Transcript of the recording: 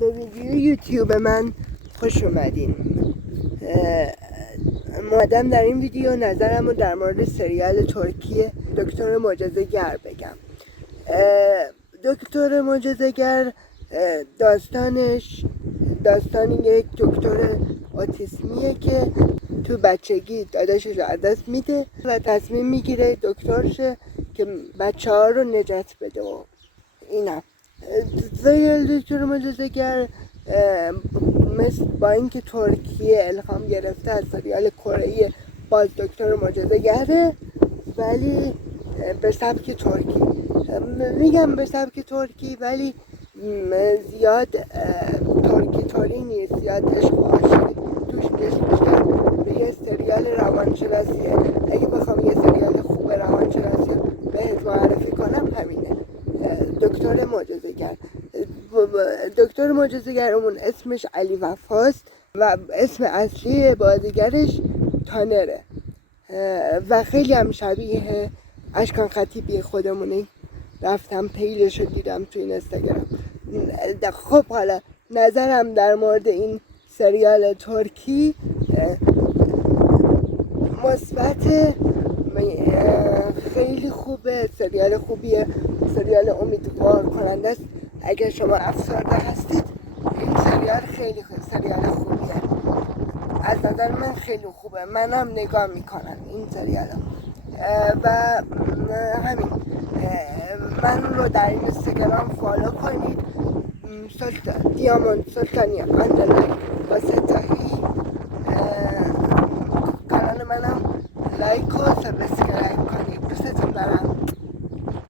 به ویدیو یوتیوب من خوش اومدین. مادم در این ویدیو نظرم رو در مورد سریال ترکی دکتر معجزه‌گر بگم. دکتر معجزه‌گر داستان یک دکتر اوتیسمیه که تو بچگی داداشش رو از دست میده و تصمیم میگیره دکتر شه که بچه ها رو نجات بده و اینا. سریال دکتر معجزه‌گر مثل با اینکه ترکیه الهام گرفته از سریال کره‌ای باز دکتر معجزه‌گره، ولی به سبک ترکی. میگم به سبک ترکی ولی زیاد ترکی نیست، زیاد عشق و عاشقی توش نیست، به یه سریال روانشناسیه. اگه بخوام یه سریال خوب روانشناسی بهت معرفی کنم همینه، دکتر معجزه‌گر. دکتر معجزه‌گر اون اسمش علی وفاست و اسم اصلی بازیگرش تانره و خیلی هم شبیه اشکان خطیبی خودمونه. رفتم پیجش رو دیدم تو این اینستاگرام. خب حالا نظرم در مورد این سریال ترکی مثبت، خیلی خوبه، سریال خوبیه، سریال امیدوار کننده است. اگر شما افسرده هستید این سریال خیلی سریال خوبیه، از نظر من خیلی خوبه، منم نگاه میکنم این سریال و همین. من رو در اینستاگرام فالو کنید، دیاموند سلطانی اندرلاین با 3 تا